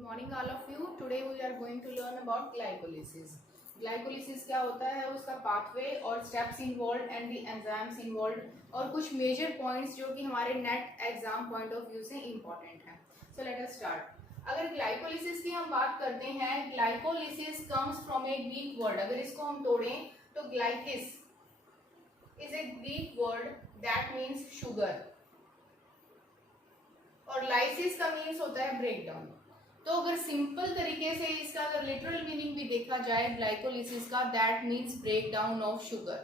Good morning all of you. Today we are going to learn about glycolysis. Glycolysis क्या होता है, उसका pathway और steps involved and the enzymes involved और कुछ major points जो कि हमारे net exam point of view से important है. So let us start. अगर glycolysis की हम बात करते हैं, glycolysis comes from a Greek word. अगर इसको हम तोड़ें तो glykis is a Greek word that means sugar और lysis का मीन्स होता है breakdown. तो अगर सिंपल तरीके से इसका अगर लिटरल मीनिंग भी देखा जाए ग्लाइकोलिसिस का, that means break down of sugar.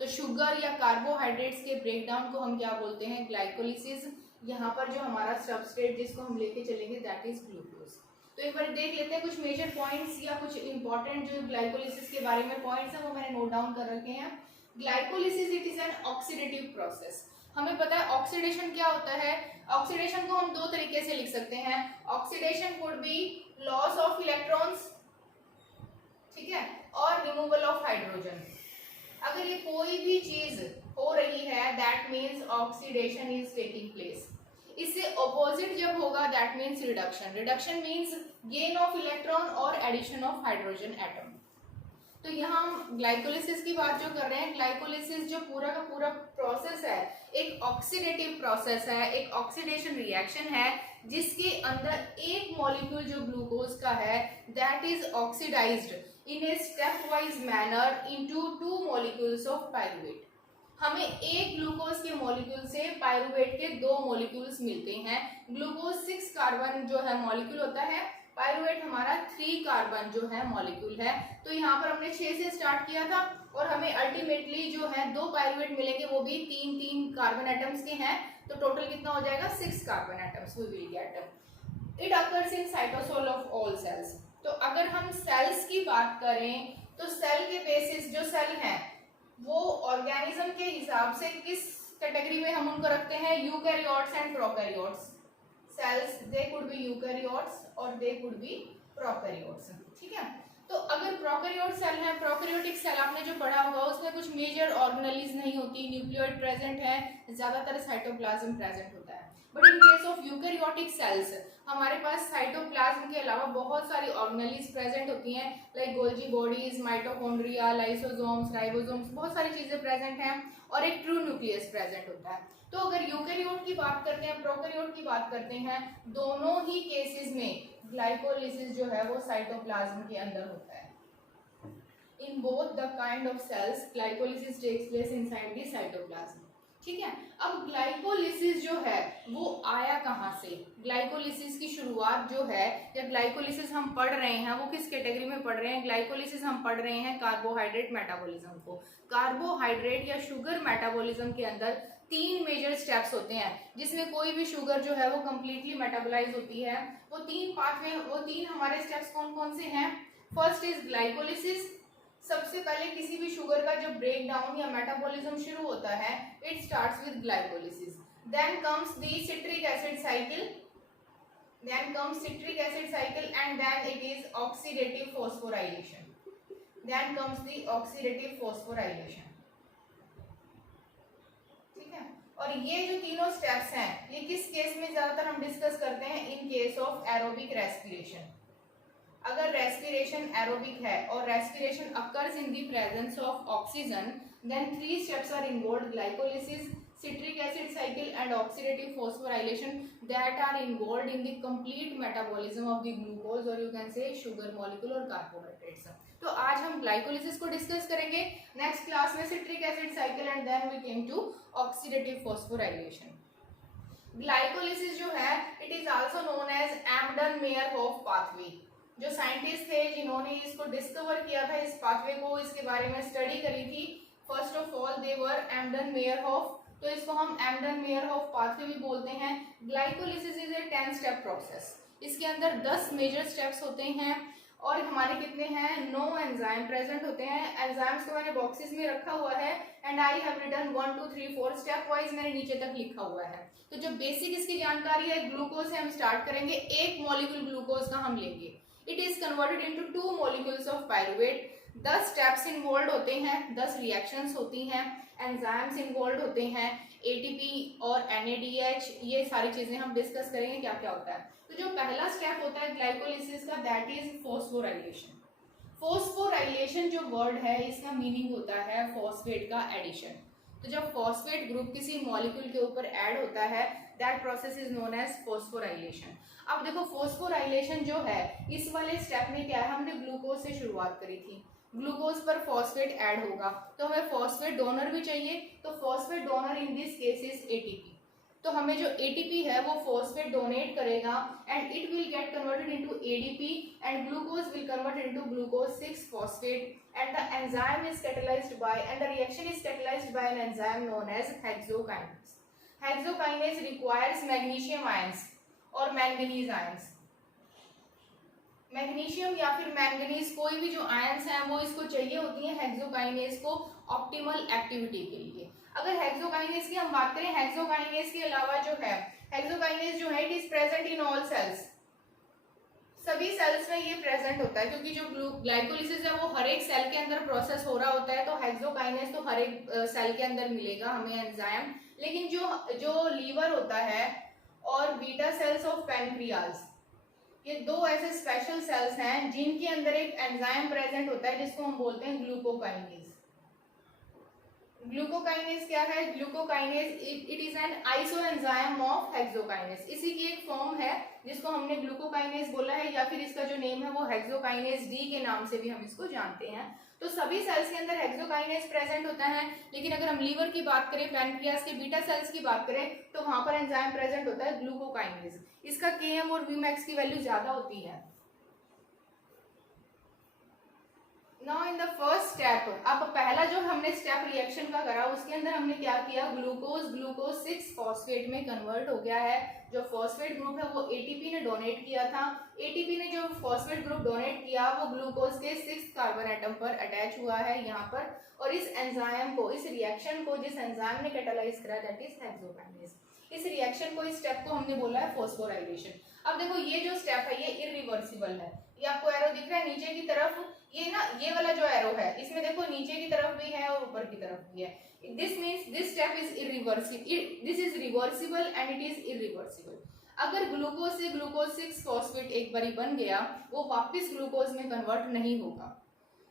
तो शुगर या कार्बोहाइड्रेट्स के ब्रेक डाउन को हम क्या बोलते हैं, ग्लाइकोलिसिस. यहाँ पर जो हमारा सबस्ट्रेट जिसको हम लेके चलेंगे दैट इज ग्लूकोज. तो एक बार देख लेते हैं कुछ मेजर पॉइंट्स या कुछ इंपॉर्टेंट जो ग्लाइकोलिसिस के बारे में पॉइंट्स हैं वो मैंने नोट डाउन कर रखे हैं. Glycolysis it is an oxidative process. हमें पता है ऑक्सीडेशन क्या होता है. ऑक्सीडेशन को हम दो तरीके से लिख सकते हैं. Oxidation would be loss of electrons, ठीक है, और रिमूवल ऑफ हाइड्रोजन. अगर ये कोई भी चीज हो रही है that means oxidation is taking place. इससे ऑपोजिट जब होगा that means reduction. Reduction means gain of electron और एडिशन ऑफ हाइड्रोजन एटम. तो यहाँ हम ग्लाइकोलिसिस की बात जो कर रहे हैं, ग्लाइकोलिसिस जो पूरा का पूरा प्रोसेस है एक ऑक्सीडेटिव प्रोसेस है, एक ऑक्सीडेशन रिएक्शन है जिसके अंदर एक मॉलिक्यूल जो ग्लूकोज का है that is oxidised in a step wise manner into two molecules of pyruvate. हमें एक ग्लूकोज के मॉलिक्यूल से पायरुवेट के दो मॉलिक्यूल्स मिलते हैं. ग्लूकोज 6 कार्बन जो है मॉलिक्यूल होता है, पायरुवेट हमारा 3 कार्बन जो है मॉलिक्यूल है. तो यहाँ पर हमने 6 से स्टार्ट किया था और हमें अल्टीमेटली जो है 2 पायरुवेट मिलेंगे, वो भी 3 कार्बन एटम्स के हैं. तो टोटल कितना हो जाएगा, 6 carbon atoms we will get. It occurs in cytosol of all cells. तो अगर हम सेल्स की बात करें तो सेल के बेसिस जो सेल हैं वो ऑर्गेनिज्म के हिसाब से किस कैटेगरी में हम उनको रखते हैं, eukaryotes and prokaryotes. cells they could be eukaryotes और they could be prokaryotes. ठीक है. तो अगर प्रोकैरियोट सेल है, प्रोकैरियोटिक सेल आपने जो पढ़ा होगा उसमें कुछ मेजर ऑर्गेनेलिज नहीं होती, न्यूक्लियोइड प्रेजेंट है, ज्यादातर साइटोप्लाज्म प्रेजेंट होता है. But in case of eukaryotic cells हमारे पास साइटोप्लाज्म के अलावा बहुत सारी ऑर्गेनेलिज प्रेजेंट होती हैं, like Golgi bodies, mitochondria, lysosomes, ribosomes, बहुत सारी चीजें प्रेजेंट हैं और एक ट्रू न्यूक्लियस प्रेजेंट होता है. तो अगर यूकैरियोट की बात करते हैं, प्रोकैरियोट की बात करते हैं, दोनों ही केसेस में ग्लाइकोलिसिस जो है वो साइटोप्लाज्म के अंदर होता है. In both the kind of cells glycolysis takes place inside the cytoplasm. ठीक है. अब ग्लाइकोलिसिस जो है वो आया कहाँ से, ग्लाइकोलिसिस की शुरुआत जो है, या ग्लाइकोलिसिस हम पढ़ रहे हैं वो किस कैटेगरी में पढ़ रहे हैं, ग्लाइकोलिसिस हम पढ़ रहे हैं कार्बोहाइड्रेट मेटाबॉलिज्म को. कार्बोहाइड्रेट या शुगर मेटाबॉलिज्म के अंदर 3 मेजर स्टेप्स होते हैं जिसमें कोई भी शुगर जो है वो कंप्लीटली मेटाबोलाइज होती है. वो 3 पाथवे, वो 3 हमारे स्टेप्स कौन कौन से हैं. First is glycolysis. सबसे पहले किसी भी शुगर का जब ब्रेक डाउन या मेटाबॉलिज्म शुरू होता है it starts with glycolysis. Then comes the citric acid cycle, then comes citric acid cycle and then it is oxidative phosphorylation. Then comes the oxidative phosphorylation. ठीक है. और ये जो तीनों स्टेप्स हैं ये किस केस में ज्यादातर हम डिस्कस करते हैं, in case of aerobic respiration. अगर रेस्पिरेशन एरोबिक है और respiration occurs in the presence of oxygen then 3 steps are involved, glycolysis, citric acid cycle and oxidative phosphorylation that are involved in the complete metabolism of the glucose or you can say sugar molecule और carbohydrates. तो आज हम glycolysis को discuss करेंगे. Next class में citric acid cycle and then we came to oxidative phosphorylation. Glycolysis जो है it is also known as Embden Meyerhof pathway. जो साइंटिस्ट थे जिन्होंने इसको डिस्कवर किया था, इस पाथवे को, इसके बारे में स्टडी करी थी, फर्स्ट ऑफ ऑल दे वर एम्डन-मेयरहोफ. तो इसको हम एम्डन-मेयरहोफ पाथवे भी बोलते हैं. Glycolysis is a 10 step process. इसके अंदर 10 मेजर स्टेप्स होते हैं और हमारे कितने हैं, 9 एंजाइम प्रेजेंट होते हैं. एंजाइम्स को मैंने बॉक्सेस में रखा हुआ है and I have written 1 2 3 4 step wise मैंने नीचे तक लिखा हुआ है. तो जो बेसिक इसकी जानकारी है, ग्लूकोज से हम स्टार्ट करेंगे. एक मॉलिक्यूल ग्लूकोज का हम लेंगे, it is converted into 2 molecules of pyruvate. 10 steps involve होते हैं, 10 रिएक्शंस होती हैं, एंजाइम्स इन्वॉल्व होते हैं, एटीपी और NADH, ये सारी चीजें हम डिस्कस करेंगे क्या क्या होता है. तो जो पहला स्टेप होता है ग्लाइकोलिसिस का दैट इज फॉस्फोराइलेशन। फॉस्फोराइलेशन जो वर्ड है इसका मीनिंग होता है फॉस्फेट का एडिशन। तो जब फॉस्फेट ग्रुप किसी मॉलिक्यूल के ऊपर ऐड होता है that process is known as phosphorylation. अब देखो फॉस्फोराइलेशन जो है इस वाले स्टेप में क्या है, हमने ग्लूकोज से शुरुआत करी थी, ग्लूकोज पर फॉस्फेट ऐड होगा तो हमें फॉस्फेट डोनर भी चाहिए, तो phosphate donor in this case is ATP. तो हमें जो एटीपी है वो फॉस्फेट डोनेट करेगा and it will get converted into ADP and glucose will convert into glucose 6 phosphate and the enzyme is catalysed by and the reaction is catalysed by an enzyme known as hexokinase. Hexokinase requires magnesium ions और manganese ions. Magnesium या फिर manganese कोई भी जो ions हैं वो इसको चाहिए होती है हेक्सोकाइनेज को ऑप्टिमल एक्टिविटी के लिए। अगर हेक्सोकाइनेज की हम बात करें, हेक्सोकाइनेज के अलावा जो है हेक्सोकाइनेज जो है it is present in all cells, सभी सेल्स में ये प्रेजेंट होता है क्योंकि जो ग्लाइकोलिसिस है वो हर एक सेल के अंदर प्रोसेस हो रहा होता है, तो हेक्सोकाइनेज तो हर एक सेल के अंदर मिलेगा हमें एंजाइम। लेकिन जो लीवर होता है और बीटा सेल्स ऑफ पैनक्रियाज, ये दो ऐसे स्पेशल सेल्स हैं जिनके अंदर एक एंजाइम प्रेजेंट होता है जिसको हम बोलते हैं ग्लूकोकाइनेज। ग्लूकोकाइनेज क्या है, glucokinase it is an isoenzyme of hexokinase. इसी की एक फॉर्म है जिसको हमने ग्लूकोकाइनेज बोला है या फिर इसका जो नेम है वो हेक्सोकाइनेज डी के नाम से भी हम इसको जानते हैं। तो सभी सेल्स के अंदर हेक्सोकाइनेज प्रेजेंट होता है, लेकिन अगर हम लीवर की बात करें, पैनक्रियाज के बीटा सेल्स की बात करें तो वहां पर एंजाइम प्रेजेंट होता है ग्लूकोकाइनेज। इसका Km और Vmax की वैल्यू ज्यादा होती है। Now in the first step, अब पहला जो हमने स्टेप रिएक्शन का करा उसके अंदर हमने क्या किया, ग्लूकोज 6 फॉस्फेट में कन्वर्ट हो गया है। जो फॉस्फेट ग्रुप है वो एटीपी ने डोनेट किया था, एटीपी ने जो फॉस्फेट ग्रुप डोनेट किया वो ग्लूकोज के 6 कार्बन एटम पर अटैच हुआ है यहाँ पर, और इस एंजाइम को, इस रिएक्शन को जिस एंजाइम ने कैटालाइज करा दैट इज हेक्सोकाइनेज। इस रिएक्शन को, इस स्टेप को हमने बोला है फॉस्फोराइलेशन। अब देखो ये जो स्टेप है ये इरिवर्सिबल है, ये आपको एरो दिख रहा है नीचे की तरफ, ये वाला जो एरो है इसमें देखो नीचे की तरफ भी है और ऊपर की तरफ भी है। This means this step is irreversible, this is reversible and it is irreversible. अगर ग्लूकोज से ग्लूकोज 6 फॉस्फेट एक बारी बन गया वो वापस ग्लूकोज में कन्वर्ट नहीं होगा।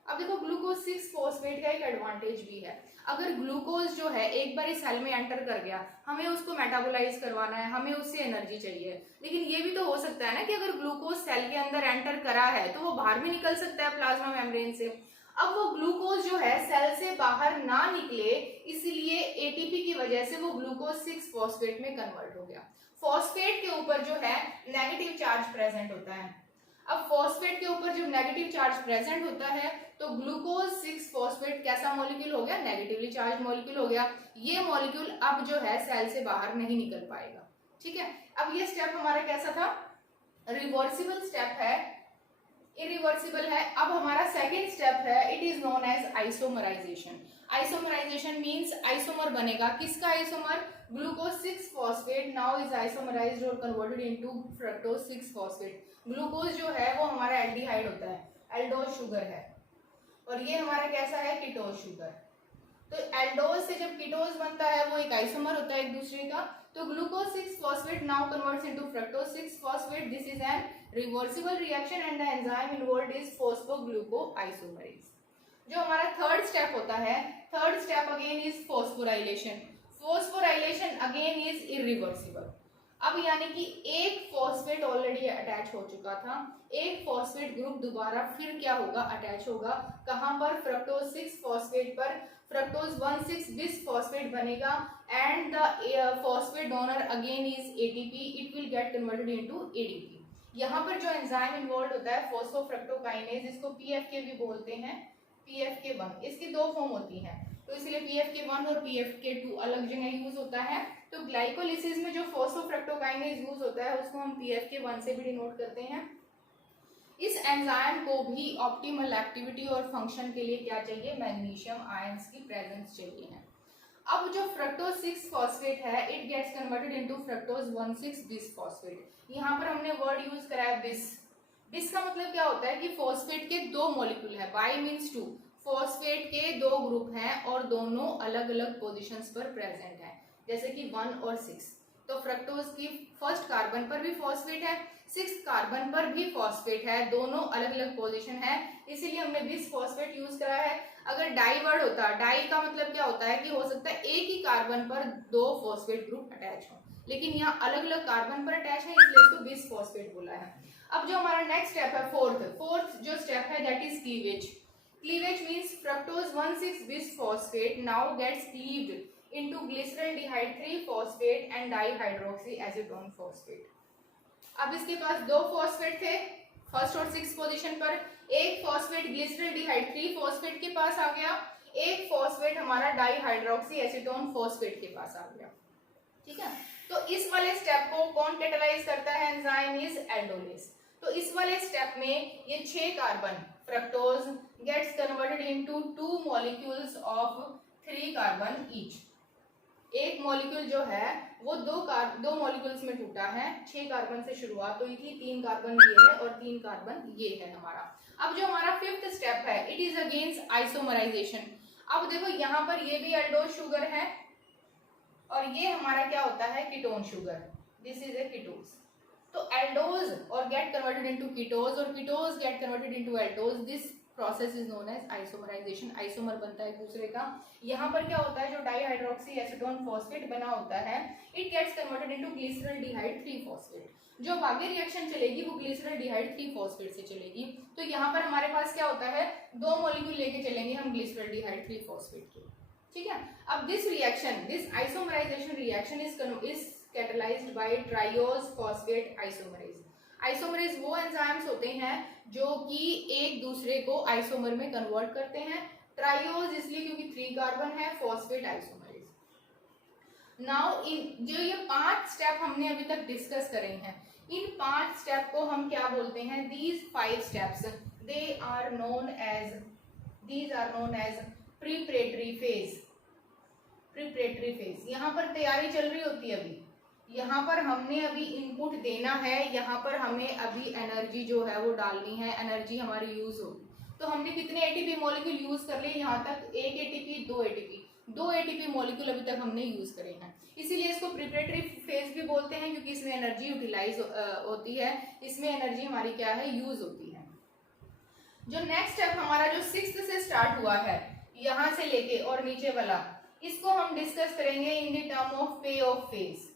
अब देखो ग्लूकोज 6 फॉस्फेट का एक एडवांटेज भी है, अगर ग्लूकोज जो है एक बार इस सेल में एंटर कर गया, हमें उसको मेटाबोलाइज करवाना है, हमें उससे एनर्जी चाहिए, लेकिन ये भी तो हो सकता है ना कि अगर ग्लूकोज सेल के अंदर एंटर करा है तो वो बाहर भी निकल सकता है प्लाज्मा मेम्ब्रेन से। अब वो ग्लूकोज जो है सेल से बाहर ना निकले इसलिए एटीपी की वजह से वो ग्लूकोज 6 फॉस्फेट में कन्वर्ट हो गया। फॉस्फेट के ऊपर जो है नेगेटिव चार्ज प्रेजेंट होता है। अब फॉस्फेट के ऊपर जब नेगेटिव चार्ज प्रेजेंट होता है तो ग्लूकोज 6 फॉस्फेट कैसा मॉलिक्यूल हो गया, नेगेटिवली चार्ज मॉलिक्यूल हो गया। ये मॉलिक्यूल अब जो है सेल से बाहर नहीं निकल पाएगा। ठीक है, अब ये स्टेप हमारा कैसा था, रिवर्सिबल स्टेप है, इरिवर्सिबल है। अब हमारा सेकेंड स्टेप है, it is known as isomerisation. Isomerisation means isomer बनेगा, किसका isomer, glucose 6 phosphate now is isomerised और converted into fructose 6 phosphate. Glucose जो है वो हमारा एल्डिहाइड होता है, एल्डोज शुगर है, और ये हमारा कैसा है, कीटोज शुगर। तो एल्डोज से जब कीटोज बनता है वो एक आइसोमर होता है एक दूसरे का, तो glucose 6 phosphate now converts into fructose 6 phosphate. This is an reversible reaction and the enzyme involved is phosphoglucoisomerase. जो हमारा थर्ड स्टेप होता है, third step again is phosphorylation. Phosphorylation again is irreversible. अब यानी कि एक फॉस्फेट ऑलरेडी अटैच हो चुका था, एक फॉस्फेट ग्रुप दोबारा फिर क्या होगा, अटैच होगा, कहां पर, फ्रक्टोज 6 फॉस्फेट पर। फ्रक्टोज 1,6 बिस फॉस्फेट बनेगा and the phosphate donor again is ATP, it will get converted into ADP. यहाँ पर जो एंजाइम इन्वॉल्व होता है फॉस्फोफ्रक्टोकाइनेज, इसको पीएफके भी बोलते हैं, पीएफके1। इसकी दो फॉर्म होती हैं, तो इसलिए पीएफके1 और पीएफके2 अलग जगह यूज होता है। तो ग्लाइकोलिसिस में जो फॉस्फोफ्रक्टोकाइनेज यूज होता है उसको हम पीएफके1 से भी डिनोट करते हैं। इस एंजाइम को भी ऑप्टिमल एक्टिविटी और फंक्शन के लिए क्या चाहिए, मैग्नीशियम आयंस की प्रेजेंस चाहिए है। अब जो फ्रक्टोज 6 फॉस्फेट है it gets converted into fructose 1,6 bis phosphate. यहाँ पर हमने वर्ड यूज करा है बिस। बिस का मतलब क्या होता है कि फॉस्फेट के दो मॉलिक्यूल है, बाई मीन्स 2, फॉस्फेट के दो ग्रुप हैं और दोनों अलग अलग पोजिशंस पर प्रेजेंट हैं, जैसे कि 1 और 6। तो फ्रक्टोज की फर्स्ट कार्बन पर भी फॉस्फेट है, 6th कार्बन पर भी फॉस्फेट है, दोनों अलग अलग पोजीशन है, इसीलिए हमने बिस फॉस्फेट यूज करा है। अगर डाई वर्ड होता, डाई का मतलब क्या होता है कि हो सकता है एक ही कार्बन पर 2 फॉस्फेट ग्रुप अटैच हो, लेकिन यहाँ अलग अलग कार्बन पर अटैच है, इसलिए इसको बिस फॉस्फेट बोला है। अब जो हमारा नेक्स्ट स्टेप है, फोर्थ जो स्टेप है that is cleavage. Cleavage means fructose 1,6-bis phosphate now gets cleaved into glyceraldehyde 3-phosphate and dihydroxyacetone phosphate। अब इसके पास 2 फॉस्फेट थे फर्स्ट और 6th पोजीशन पर, एक फॉस्फेट ग्लिसरल्डिहाइड 3-phosphate के पास आ गया, एक फॉस्फेट हमारा डाईहाइड्रोक्सी एसीटोन फॉस्फेट के पास आ गया। ठीक है, तो इस वाले स्टेप को कौन कैटालाइज करता है? Enzyme is aldolase. तो इस वाले स्टेप में ये 6 carbon fructose gets converted into 2 molecules of 3 carbon each. एक मॉलिक्यूल जो है वो दो मॉलिक्यूल्स में टूटा है, 6 कार्बन से शुरुआत हुई थी, 3 कार्बन ये है और 3 कार्बन ये है हमारा। अब जो हमारा 5th स्टेप है इट इज अगेंस्ट आइसोमराइजेशन। अब देखो यहाँ पर ये भी एल्डोज शुगर है और ये हमारा क्या होता है? Ketone sugar, this is a ketose. तो एल्डोज और गेट कन्वर्टेड इनटू कीटोज और ketose get converted into aldose, this process is known as isomerisation. Isomer बनता है एक दूसरे का। यहाँ पर क्या होता है? जो डाईहाइड्रोक्सी एसीटोन फॉस्फेट बना होता है it gets converted into glyceraldehyde 3-phosphate। जो आगे रिएक्शन चलेगी वो ग्लिसरल्डिहाइड 3-phosphate से चलेगी। तो यहाँ पर हमारे पास क्या होता है? 2 मॉलिक्यूल लेके चलेंगे हम ग्लिसरल्डिहाइड 3-phosphate के। ठीक है, अब this reaction, this isomerisation reaction is catalysed by triose phosphate isomerase. Isomerase वो एंजाइम्स होते हैं जो कि एक दूसरे को आइसोमर में कन्वर्ट करते हैं। ट्राइयोज इसलिए क्योंकि 3 कार्बन है, फॉस्फेट आइसोमरेज। नाउ इन जो ये 5 स्टेप हमने अभी तक डिस्कस करे हैं, इन 5 स्टेप को हम क्या बोलते हैं? These 5 steps they are known as preparatory phase. Preparatory phase, यहाँ पर तैयारी चल रही होती है। अभी यहाँ पर हमने अभी इनपुट देना है, यहाँ पर हमें अभी एनर्जी जो है वो डालनी है, एनर्जी हमारी यूज होगी। तो हमने कितने एटीपी मॉलिक्यूल यूज कर लिए यहाँ तक? 1 एटीपी, 2 एटीपी मॉलिक्यूल अभी तक हमने यूज करे हैं, इसीलिए इसको प्रिपरेटरी फेज भी बोलते हैं, क्योंकि इसमें एनर्जी यूटिलाइज होती है, इसमें एनर्जी हमारी क्या है? यूज होती है। जो नेक्स्ट स्टेप हमारा जो 6th से स्टार्ट हुआ है, यहाँ से लेके और नीचे वाला, इसको हम डिस्कस करेंगे इन द टर्म ऑफ पे ऑफ फेज।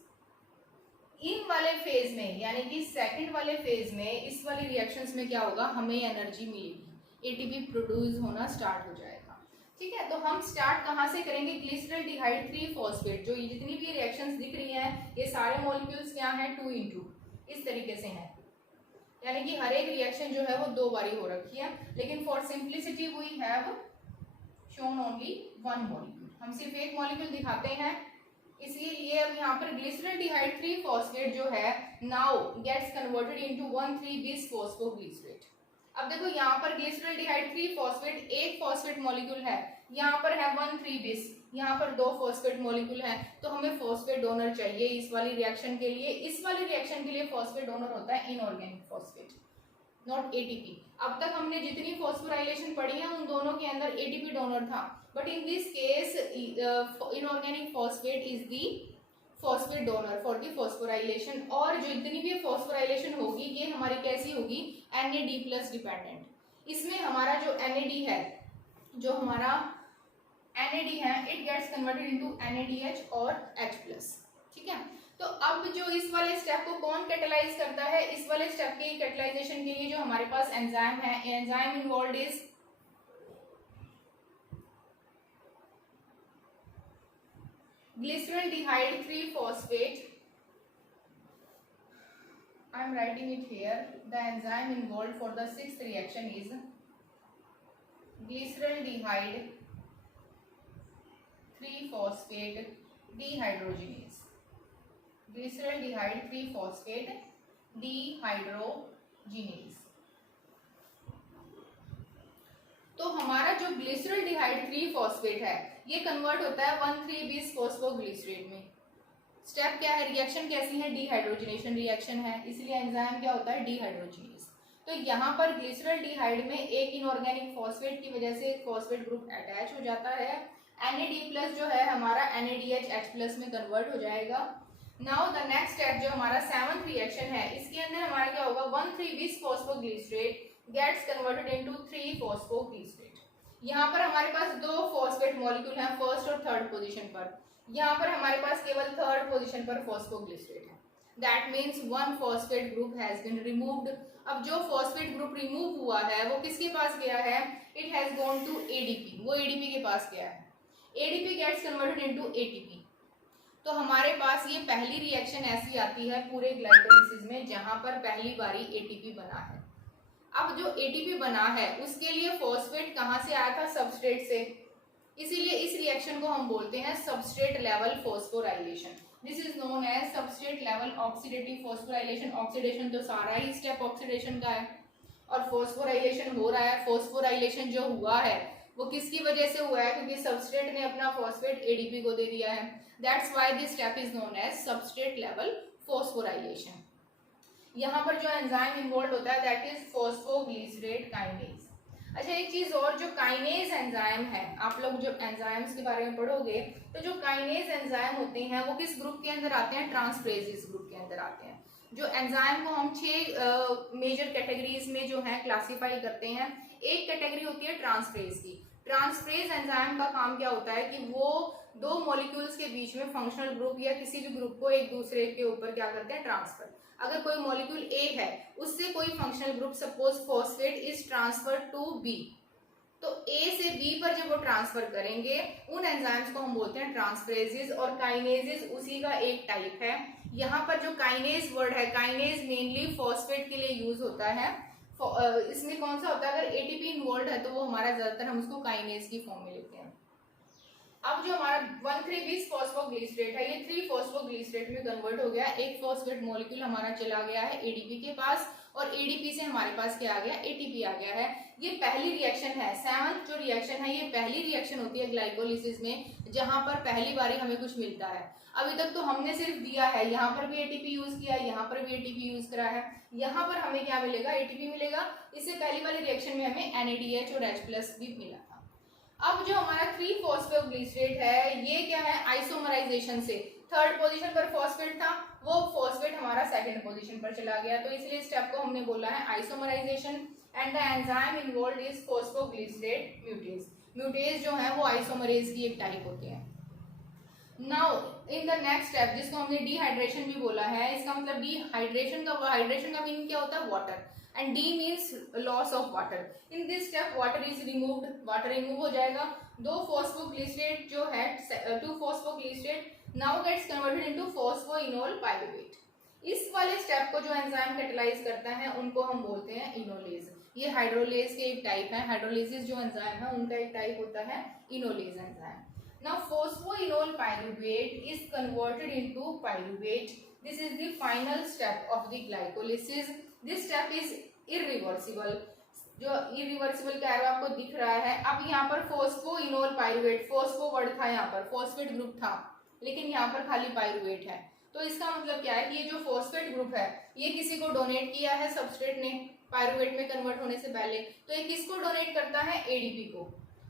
इन वाले फेज में यानी कि सेकंड वाले फेज में इस वाली रिएक्शंस में क्या होगा? हमें एनर्जी मिलेगी, एटीपी प्रोड्यूस होना स्टार्ट हो जाएगा। ठीक है, तो हम स्टार्ट कहाँ से करेंगे? Glyceraldehyde 3-phosphate। जो ये जितनी भी रिएक्शंस दिख रही हैं ये सारे मॉलिक्यूल्स क्या हैं? 2 into इस तरीके से हैं, यानी कि हर एक रिएक्शन जो है वो 2 बारी हो रखी है, लेकिन for simplicity we have shown only 1 molecule. हम सिर्फ एक मॉलिक्यूल दिखाते हैं, इसलिए अब यहाँ पर ग्लिसरल्डिहाइड 3-phosphate जो है now gets converted into 1,3-bis phosphoglycerate। अब देखो यहाँ पर ग्लिसरल्डिहाइड 3-phosphate एक फॉस्फेट मॉलिक्यूल है, यहाँ पर है 1,3-bis, यहाँ पर 2 फॉस्फेट मॉलिक्यूल है, तो हमें फॉस्फेट डोनर चाहिए इस वाली रिएक्शन के लिए। इस वाली रिएक्शन के लिए फॉस्फेट डोनर होता है इनऑर्गेनिक फॉस्फेट, नॉट एटीपी। अब तक हमने जितनी फॉस्फोराइलेशन पढ़ी है उन दोनों के अंदर एटीपी डोनर था, but in this case inorganic phosphate is the phosphate donor for the phosphorylation. और जो इतनी भी फॉस्फोराइलेशन होगी ये हमारी कैसी होगी? NAD+ dependent. इसमें हमारा जो NAD है, जो हमारा NAD है, it gets converted into NADH और H+। ठीक है, तो अब जो इस वाले स्टेप को कौन कैटालाइज करता है? इस वाले स्टेप के कैटालाइजेशन के लिए जो हमारे पास एंजाइम है, enzyme involved is glyceraldehyde 3-phosphate. I am writing it here. The enzyme involved for the 6th reaction is glyceraldehyde 3-phosphate dehydrogenase. Glyceraldehyde 3-phosphate dehydrogenase। तो हमारा जो ग्लिसरल्डिहाइड 3-phosphate है ये कन्वर्ट होता है 1,3-bis phosphoglycerate में। स्टेप क्या है? रिएक्शन कैसी है? डिहाइड्रोजनेशन रिएक्शन है, इसलिए एंजाइम क्या होता है? डिहाइड्रोजिनेज। तो यहाँ पर ग्लिसरल्डिहाइड में एक इनऑर्गेनिक फॉस्फेट की वजह से एक फॉस्फेट ग्रुप अटैच हो जाता है, NAD+ जो है हमारा NADH H+ में कन्वर्ट हो जाएगा। नाउ द नेक्स्ट स्टेप जो हमारा 7th रिएक्शन है, इसके अंदर हमारा क्या होगा, 1,3-bis phosphoglycerate gets converted into three phosphoglycerate. यहाँ पर हमारे पास दो फॉस्फेट मॉलिक्यूल हैं फर्स्ट और थर्ड पोजीशन पर, यहाँ पर हमारे पास केवल थर्ड पोजीशन पर फॉस्फोग्लिसरेट है। That means one phosphate group has been removed. अब जो फॉस्फेट ग्रुप रिमूव हुआ है वो किसके पास गया है, it has gone to ADP, वो एडीपी के पास गया है। ADP gets converted into ATP. तो हमारे पास ये पहली रिएक्शन ऐसी आती है पूरे ग्लाइकोलिसिस में जहां पर पहली बारी एटीपी बना है। अब जो एटीपी बना है उसके लिए फॉस्फेट कहां से आया था, सबस्ट्रेट से, इसीलिए इस रिएक्शन को हम बोलते हैं substrate level phosphorylation. This is known as substrate level oxidative phosphorylation. Oxidation तो सारा ही स्टेप ऑक्सीडेशन का है और फॉस्फोराइलेशन हो रहा है। फॉस्फोराइलेशन जो हुआ है वो किसकी वजह से हुआ है, क्योंकि सबस्ट्रेट ने अपना फॉस्फेट एडीपी को दे दिया है। That's why this step is known as substrate level phosphorylation. यहाँ पर जो एंजाइम इन्वॉल्व होता है दैट इज फॉस्फोग्लिसरेट काइनेज। अच्छा, एक चीज और, जो काइनेज एंजाइम है, आप लोग जो एंजाइम्स के बारे में पढ़ोगे तो जो काइनेज एंजाइम होते हैं वो किस ग्रुप के अंदर आते हैं, ट्रांसफरेजेस ग्रुप के अंदर आते हैं। जो एंजाइम को हम 6 मेजर कैटेगरीज में जो है क्लासीफाई करते हैं। एक कैटेगरी होती है ट्रांसफरेज की। ट्रांसफरेज एंजाइम का काम क्या होता है कि वो दो मॉलिक्यूल्स के बीच में फंक्शनल ग्रुप या किसी भी ग्रुप को एक दूसरे के ऊपर क्या करते हैं, ट्रांसफर। अगर कोई मॉलिक्यूल ए है उससे कोई functional group suppose phosphate is transfer to B, तो ए से बी पर जब वो ट्रांसफर करेंगे उन एंजाइम्स को हम बोलते हैं ट्रांसफरेजेस। और काइनेजेस उसी का एक टाइप है। यहाँ पर जो काइनेज वर्ड है, काइनेज मेनली फॉस्फेट के लिए यूज होता है। इसमें कौन सा होता है, अगर एटीपी इन्वॉल्व है तो वो हमारा ज्यादातर हम उसको काइनेज की फॉर्म में लेते हैं। अब जो हमारा 1,3-bis फॉस्फोग्लिसरेट है ये 3-फॉस्फोग्लिसरेट में कन्वर्ट हो गया। एक फॉस्फेट मॉलिक्यूल हमारा चला गया है एडीपी के पास और एडीपी से हमारे पास क्या आ गया, एटीपी आ गया है। ये पहली रिएक्शन है, 7th जो रिएक्शन है ये पहली रिएक्शन होती है ग्लाइकोलिसिस में जहां पर पहली बारी हमें कुछ मिलता है। अभी तक तो हमने सिर्फ दिया है, यहाँ पर भी एटीपी यूज किया, यहाँ पर भी एटीपी यूज करा है, यहाँ पर हमें क्या मिलेगा, एटीपी मिलेगा। इससे पहली वाली रिएक्शन में हमें NADH और H+ भी मिला था। अब जो हमारा 3-फॉस्फोग्लिसरेट है ये क्या है, आइसोमराइजेशन से थर्ड पोजीशन पर फॉस्फेट था, वो फॉस्फेट हमारा सेकंड पोजीशन पर चला गया, तो इसलिए स्टेप को हमने बोला है isomerisation. And the enzyme involved is phosphoglycerate mutase. Mutase जो है वो आइसोमरेज की एक टाइप होती है। Now in the next step जिसको हमने डिहाइड्रेशन भी बोला है, इसका मतलब डिहाइड्रेशन का मीनिंग क्या होता है, water, and D means loss of water. In this step water is removed, water remove हो जाएगा। 2-फॉस्फोग्लिसरेट जो है 2-फॉस्फोग्लिसरेट now gets converted into phosphoenol pyruvate। इस वाले स्टेप को जो एंजाइम कैटेलाइज करता है उनको हम बोलते हैं इनोलेज। ये हाइड्रोलेज के एक टाइप है, हाइड्रोलिसिस जो एंजाइम है उनका एक टाइप होता है enolase enzyme. Now phosphoenol pyruvate is converted into pyruvate. This is the final step of the glycolysis. This step is irreversible। जो irreversible का एरो आपको दिख रहा है। अब यहाँ पर phosphoenol pyruvate, फोस्फो वर्ड था, यहाँ पर फॉस्फेट ग्रुप था लेकिन यहाँ पर खाली पाइरुवेट है। तो इसका मतलब क्या है कि ये जो फॉस्फेट ग्रुप है ये किसी को डोनेट किया है सबस्ट्रेट ने पाइरुवेट में कन्वर्ट होने से पहले, तो ये किसको डोनेट करता है, एडीपी को,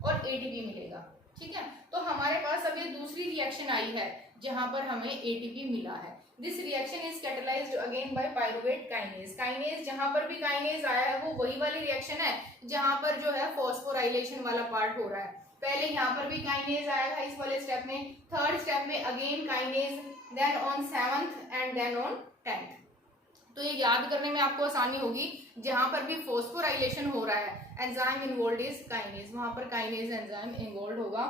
और एटीपी मिलेगा। ठीक है, तो हमारे पास अब ये दूसरी रिएक्शन आई है जहां पर हमें एटीपी मिला है। This reaction is catalysed again by pyruvate kinase. Kinase जहां पर भी काइनेज आया है वो वही वाली रिएक्शन है जहां पर जो है फॉस्फोराइलेशन वाला पार्ट हो रहा है। पहले यहाँ पर भी काइनेज आया है इस वाले स्टेप में, थर्ड स्टेप में again kinase, then on 7th and then on 10th। तो ये याद करने में आपको आसानी होगी, जहां पर भी फॉस्फोराइलेशन हो रहा है एंजाइम इन्वॉल्वड इज काइनेज, वहां पर काइनेज एंजाइम इन्वॉल्वड होगा।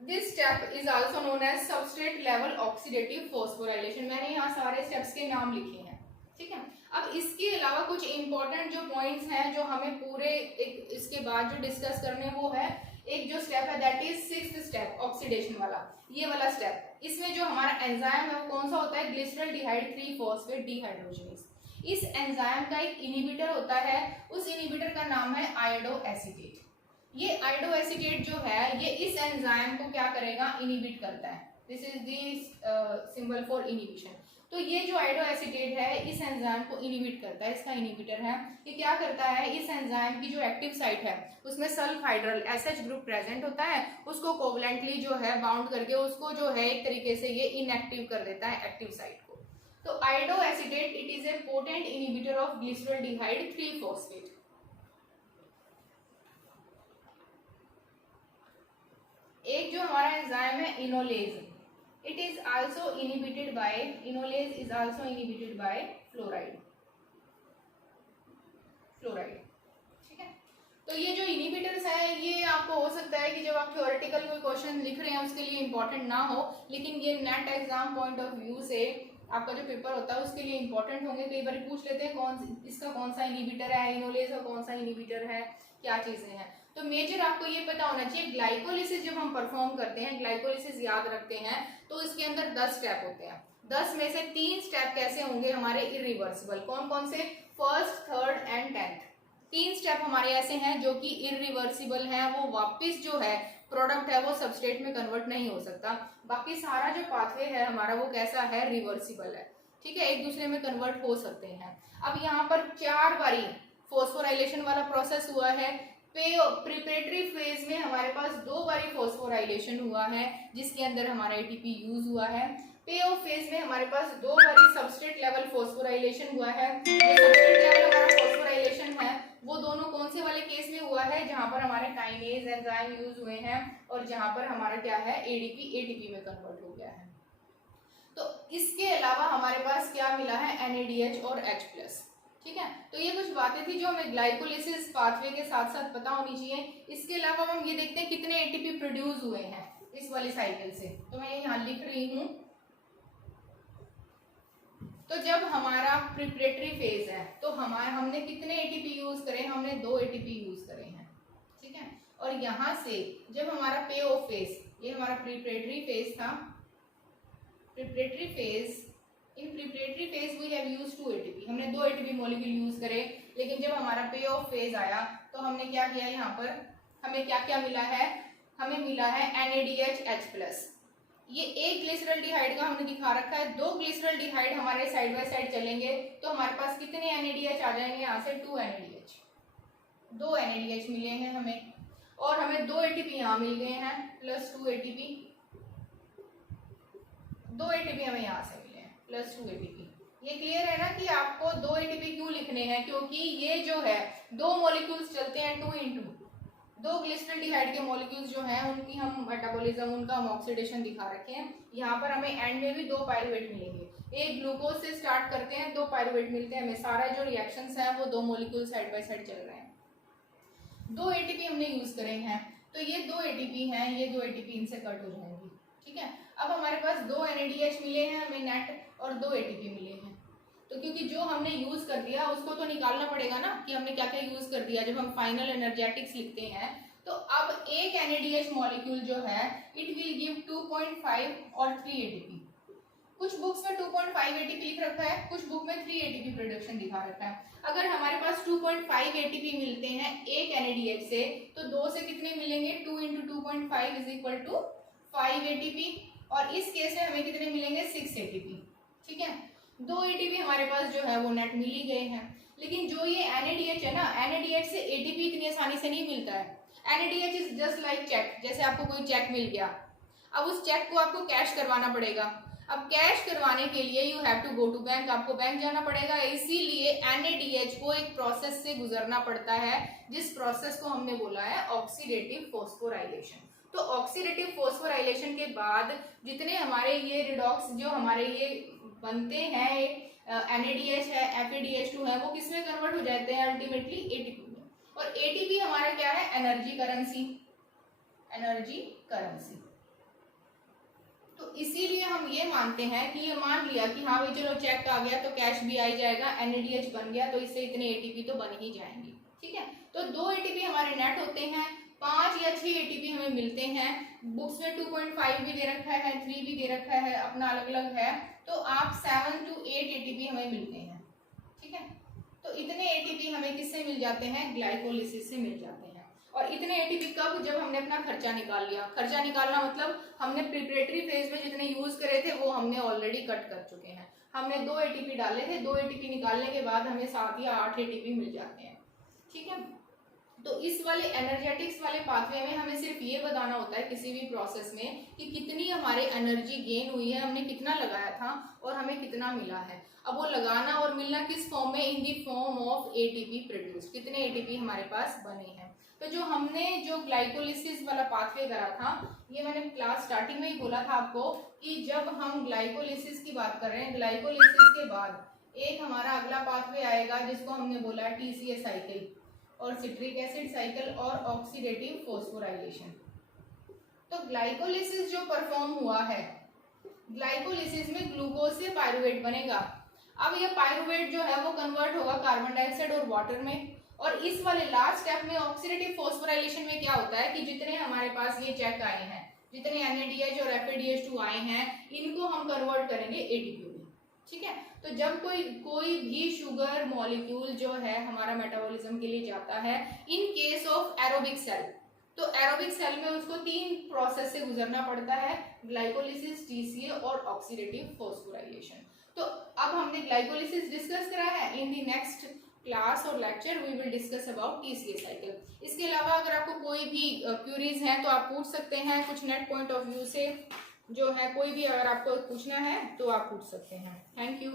This step is also known as substrate level oxidative phosphorylation. मैंने यहाँ सारे स्टेप्स के नाम लिखे हैं। ठीक है, अब इसके अलावा कुछ इंपॉर्टेंट जो पॉइंट्स हैं जो हमें पूरे एक इसके बाद जो डिस्कस करने वो है, एक जो स्टेप है that is 6th step oxidation वाला, ये वाला स्टेप। इसमें जो हमारा एंजाइम है वो कौन सा होता है, ग्लिसरॉल्डिहाइड 3-फॉस्फेट डिहाइड्रोजनेज। इस एंजाइम का एक इनिबिटर होता है, उस इनिबिटर का नाम है आयोडो एसीटेट। ये आयोडो एसीटेट जो है ये इस एंजाइम को क्या करेगा, इनिबिट करता है। This is the symbol for inhibition. तो ये जो आयोडो एसीटेट है इस एंजाइम को इनिबिट करता है, इसका इनिबिटर है। ये क्या करता है, इस एंजाइम की जो एक्टिव साइट है उसमें sulph hydel SH group present होता है, उसको कोवलेंटली जो है बाउंड करके उसको जो है एक तरीके से ये इनएक्टिव कर देता है एक्टिव साइट को। तो iodo acetate it is a potent inhibitor of glyceraldehyde three phosphate. एक जो हमारा एंजाइम है enolase, it is also inhibited by enolase is also inhibited by fluoride। ठीक है, तो ये जो इनिबिटर्स है ये आपको हो सकता है कि जब आप थ्योरेटिकल कोई क्वेश्चन लिख रहे हैं उसके लिए इंपॉर्टेंट ना हो, लेकिन ये net exam point of view से आपका जो पेपर होता है उसके लिए इंपॉर्टेंट होंगे। कई बार पूछ लेते हैं इसका कौन सा इनिबिटर है, इनोलेज का कौन सा इनिबिटर है, क्या चीजें हैं। तो मेजर आपको ये पता होना चाहिए, ग्लाइकोलिसिस जब हम परफॉर्म करते हैं, ग्लाइकोलिसिस याद रखते हैं तो इसके अंदर 10 स्टेप होते हैं। 10 में से 3 स्टेप कैसे होंगे हमारे इरिवर्सिबल, कौन कौन से, first, third and 10th। 3 step हमारे ऐसे हैं जो कि इरिवर्सिबल हैं, वो वापस जो है प्रोडक्ट है वो सबस्ट्रेट में कन्वर्ट नहीं हो सकता। बाकी सारा जो पाथवे है हमारा वो कैसा है, रिवर्सिबल है। ठीक है, एक दूसरे में कन्वर्ट हो सकते हैं। अब यहाँ पर 4 बारी फॉस्फोराइलेशन वाला प्रोसेस हुआ है। प्रिपरेटरी फेज में हमारे पास 2 बारी फॉस्फोराइलेशन हुआ है जिसके अंदर हमारा एटीपी यूज हुआ है। पे ऑफ फेज में हमारे पास 2 बारी सबस्ट्रेट लेवल फॉस्फोराइलेशन हुआ है। ये सबस्ट्रेट लेवल हमारा फॉस्फोराइलेशन है वो दोनों कौन से वाले केस में हुआ है, जहां पर हमारे काइनेज एंजाइम यूज हुए हैं और जहां पर हमारा क्या है, एडीपी एटीपी में कन्वर्ट हो गया है। तो इसके अलावा हमारे पास क्या मिला है, NADH और H+। ठीक है, तो ये कुछ बातें थी जो हमें ग्लाइकोलिसिस पाथवे के साथ साथ पता होनी चाहिए। इसके अलावा हम ये देखते हैं कितने एटीपी प्रोड्यूस हुए हैं इस वाली साइकिल से, तो मैं यहाँ लिख रही हूँ। तो जब हमारा प्रिपरेटरी फेज है तो हमने कितने एटीपी यूज करे, हमने 2 एटीपी यूज करे हैं। ठीक है, और यहाँ से जब हमारा पे ऑफ फेज, ये हमारा प्रिपरेटरी फेज था, preparatory phase, in preparatory phase we have used 2 ATP, हमने 2 एटीपी मॉलिक्यूल यूज करे। लेकिन जब हमारा पे ऑफ फेज आया तो हमने क्या किया, यहाँ पर हमें क्या क्या मिला है, हमें मिला है NADH H+। ये एक ग्लिसरॉल्डिहाइड का हमने दिखा रखा है, 2 ग्लिसरॉल्डिहाइड हमारे साइड बाय साइड चलेंगे तो हमारे पास कितने NADH आ जाएंगे, यहाँ से 2 NADH, 2 NADH मिलेंगे हमें, और हमें 2 एटीपी यहाँ मिल गए हैं प्लस 2 एटीपी, 2 एटीपी हमें यहाँ से मिले हैं प्लस 2 एटीपी। ये क्लियर है ना कि आपको 2 एटीपी क्यों लिखने हैं, क्योंकि ये जो है 2 मॉलिक्यूल्स चलते हैं 2 × 2 ग्लिसरॉल्डिहाइड के मॉलिक्यूल्स जो हैं उनकी हम मेटाबॉलिज्म, उनका हम ऑक्सीडेशन दिखा रखे हैं। यहाँ पर हमें एंड में भी 2 पायरुवेट मिलेंगे, एक ग्लूकोज से स्टार्ट करते हैं, 2 पायरुवेट मिलते हैं हमें, सारा जो रिएक्शंस हैं वो 2 मॉलिक्यूल साइड बाय साइड चल रहे हैं। 2 एटीपी हमने यूज करे हैं, तो ये 2 एटीपी हैं, ये 2 एटीपी इनसे कट हो जाएंगी। ठीक है, अब हमारे पास 2 NADH मिले हैं हमें नेट और 2 एटीपी मिले हैं। तो क्योंकि जो हमने यूज कर दिया उसको तो निकालना पड़ेगा ना कि हमने क्या क्या यूज कर दिया। जब हम फाइनल एनर्जेटिक्स लिखते हैं तो अब एक NADH मॉलिक्यूल जो है इट विल गिव 2.5 और 3 एटीपी। कुछ बुक्स में 2.5 एटीपी लिख रखा है, कुछ बुक में 3 एटीपी प्रोडक्शन दिखा रखा है। अगर हमारे पास 2.5 एटीपी मिलते हैं एक NADH से तो 2 से कितने मिलेंगे, 2 × 2.5 = 5 एटीपी, और इस केस में हमें कितने मिलेंगे, 6 एटीपी। ठीक है, 2 एटीपी हमारे पास जो है वो नेट मिल ही गए हैं। लेकिन जो ये NADH है ना, NADH से एटीपी इतनी आसानी से नहीं मिलता है। NADH is just like check, जैसे आपको कोई चेक मिल गया, अब उस चेक को आपको कैश करवाना पड़ेगा। अब कैश करवाने के लिए you have to go to bank, आपको बैंक जाना पड़ेगा। इसीलिए NADH को एक प्रोसेस से गुजरना पड़ता है जिस प्रोसेस को हमने बोला है ऑक्सीडेटिव फॉस्फोराइलेशन। तो ऑक्सीडेटिव फॉस्फोराइलेशन के बाद जितने हमारे ये रिडॉक्स जो हमारे ये बनते हैं NADH है, FADH2 है, वो किस में कन्वर्ट हो जाते हैं अल्टीमेटली एटीपी में। और एटीपी हमारा क्या है, एनर्जी करेंसी, एनर्जी करेंसी। तो इसीलिए हम ये मानते हैं कि ये मान लिया कि हाँ भाई चलो चेक आ गया तो कैश भी आ ही जाएगा, NADH बन गया तो इससे इतने एटीपी तो बन ही जाएंगे। ठीक है, तो 2 एटीपी हमारे नेट होते हैं, 5 या 6 एटीपी हमें मिलते हैं। बुक्स में 2.5 भी दे रखा है, 3 भी दे रखा है, अपना अलग अलग है, तो आप 7 to 8 एटीपी हमें मिलते हैं। ठीक है, तो इतने एटीपी हमें किससे मिल जाते हैं, ग्लाइकोलिसिस से मिल जाते हैं। और इतने एटीपी कब, जब हमने अपना खर्चा निकाल लिया। खर्चा निकालना मतलब हमने प्रिपरेटरी फेज में जितने यूज करे थे वो हमने ऑलरेडी कट कर चुके हैं। हमने 2 एटीपी डाले थे, 2 एटीपी निकालने के बाद हमें 7 या 8 एटीपी मिल जाते हैं। ठीक है, तो इस वाले एनर्जेटिक्स वाले पाथवे में हमें सिर्फ ये बताना होता है किसी भी प्रोसेस में कि कितनी हमारे एनर्जी गेन हुई है, हमने कितना लगाया था और हमें कितना मिला है। अब वो लगाना और मिलना किस फॉर्म में, in the form of ATP produce, कितने एटीपी हमारे पास बने हैं। तो जो हमने जो ग्लाइकोलिसिस वाला पाथवे करा था, ये मैंने क्लास स्टार्टिंग में ही बोला था आपको कि जब हम ग्लाइकोलिसिस की बात कर रहे हैं, ग्लाइकोलिसिस के बाद एक हमारा अगला पाथवे आएगा जिसको हमने बोला टीसीए साइकिल और सिट्रिक एसिड साइकिल और ऑक्सीडेटिव फॉस्फोराइलेशन। तो ग्लाइकोलिसिस जो परफॉर्म हुआ है, ग्लाइकोलिसिस में ग्लूकोज से पायरुवेट बनेगा। अब ये पायरुवेट जो है वो कन्वर्ट होगा कार्बन डाइऑक्साइड और वाटर में, और इस वाले लास्ट स्टेप में ऑक्सीडेटिव फॉस्फोराइलेशन में क्या होता है कि जितने हमारे पास ये चेक आए हैं, जितने NADH और FADH2 आए हैं, इनको हम कन्वर्ट करेंगे एटीपी में। ठीक है, तो जब कोई भी शुगर मॉलिक्यूल जो है हमारा मेटाबॉलिज्म के लिए जाता है, in case of aerobic cell, तो एरोबिक सेल में उसको 3 प्रोसेस से गुजरना पड़ता है, ग्लाइकोलिसिस, टीसीए और ऑक्सीडेटिव फॉस्फोराइलेशन। तो अब हमने ग्लाइकोलिसिस डिस्कस करा है, इन दी नेक्स्ट क्लास और lecture we will discuss about TCA cycle. इसके अलावा अगर आपको कोई भी क्यूरीज हैं तो आप पूछ सकते हैं, कुछ नेट पॉइंट ऑफ व्यू से जो है कोई भी अगर आपको पूछना है तो आप पूछ सकते हैं। Thank you.